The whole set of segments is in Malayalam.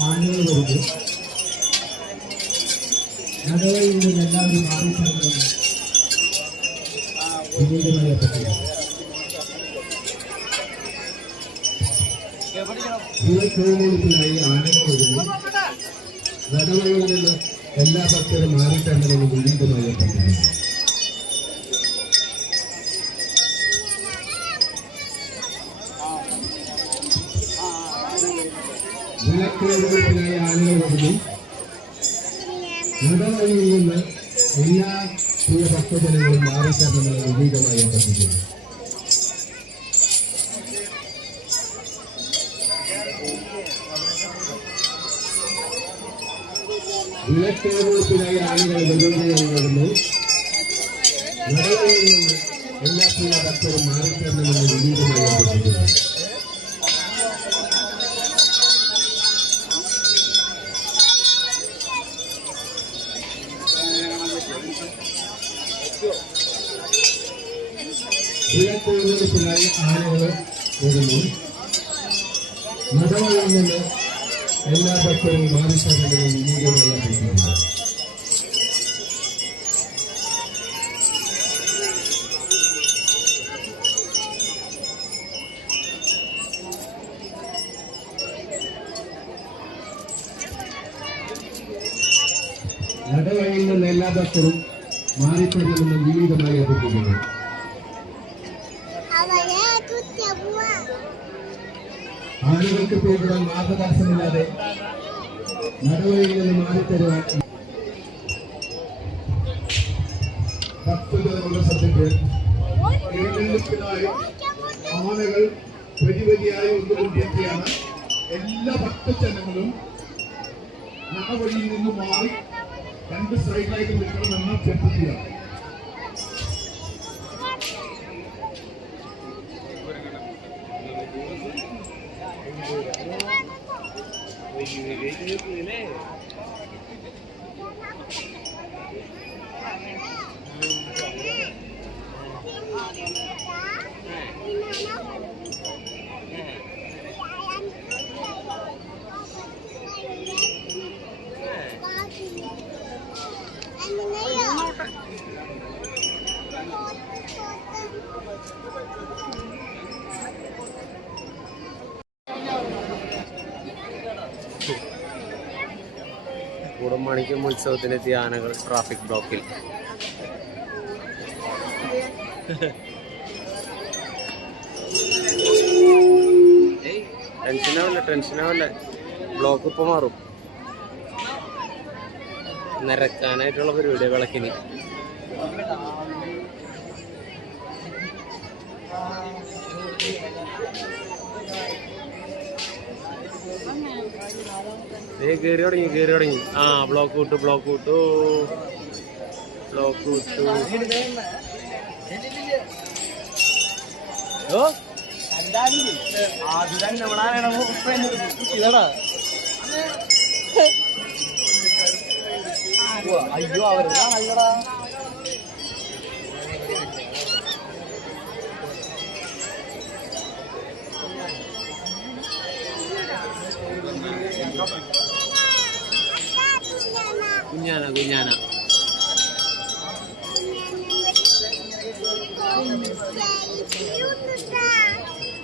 ആനകൾ വരുന്നു. നടവയിൽ നിന്ന് എല്ലാവരും ആവശ്യപ്പെടുന്നു. ായി ആനകൾ വരുന്നു. നടവയിൽ നിന്ന് എല്ലാ ഭക്തരും മാറിത്തരണമെന്ന് വിനീതമായി അഭ്യർത്ഥിക്കുന്നു. വിളക്കേടുകൾക്കായി ആനകൾ വരുന്നു. നടവഴിയിൽ നിന്ന് എല്ലാ പ്രിയ ഭക്തജനങ്ങളും മാറിത്തരണമെന്ന് വിനീതമായി അഭ്യർത്ഥിക്കുന്നു. വിളക്കേടുകൾക്കായി ആനകൾ വരുന്നു. നടവഴിയിൽ നിന്ന് എല്ലാ പ്രിയ ഭക്തരും മാറിത്തരണമെന്ന് വിനീതമായി അഭ്യർത്ഥിക്കുന്നു. വിളക്കേടുകൾക്കായി ആനകൾ വരുന്നു. നടവഴിയിൽ നിന്ന് എല്ലാ ഭക്തരും മാറിത്തരണമെന്ന് വിനീതമായി അഭ്യർത്ഥിക്കുന്നു. നടവഴിയിൽ നിന്ന് എല്ലാ ഭക്തരും മാറിത്തരണമെന്ന് വിനീതമായി അഭ്യർത്ഥിക്കുന്നു. ആളുകൾക്ക് പോകുവാൻ മാർഗദർശനമില്ലാതെ നടവഴിയിൽ നിന്ന് മാറിത്തരുവാൻ ഭക്തജനങ്ങളുടെ ശ്രദ്ധയ്ക്ക് എഴുന്നള്ളിപ്പിനായി ആനകൾ വരിവരിയായി ഒന്നുകൊണ്ടിരിക്കുകയാണ്. എല്ലാ ഭക്തജനങ്ങളും നടവഴിയിൽ നിന്ന് മാറി രണ്ട് സൈഡിലായിട്ട് നിൽക്കണമെന്ന് അഭ്യർത്ഥിക്കുകയാണ്. കൂടമാണിക്യം ഉത്സവത്തിനെത്തിയ ആനകൾ ട്രാഫിക് ബ്ലോക്കിൽ. ടെൻഷനാവില്ല, ബ്ലോക്ക് ഇപ്പൊ മാറും. നിരക്കാനായിട്ടുള്ള പരിപാടിയാണ് വിളക്കിന്. കേറി തുടങ്ങി. ആ ബ്ലോക്ക് വിട്ടു. അയ്യോ അവരുടെ നല്ലടാ. കുഞ്ഞാന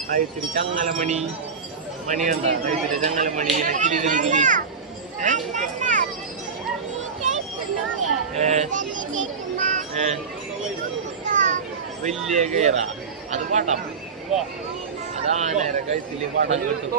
കഴുത്തിൽ ചങ്ങലമണി കണ്ട കഴുത്തിലെ ചങ്ങലമണി കിലി വലിയ കയറ അത് പാട്ടാ. അതാനേരെ കഴുത്തില് പാട്ടം കിട്ടും.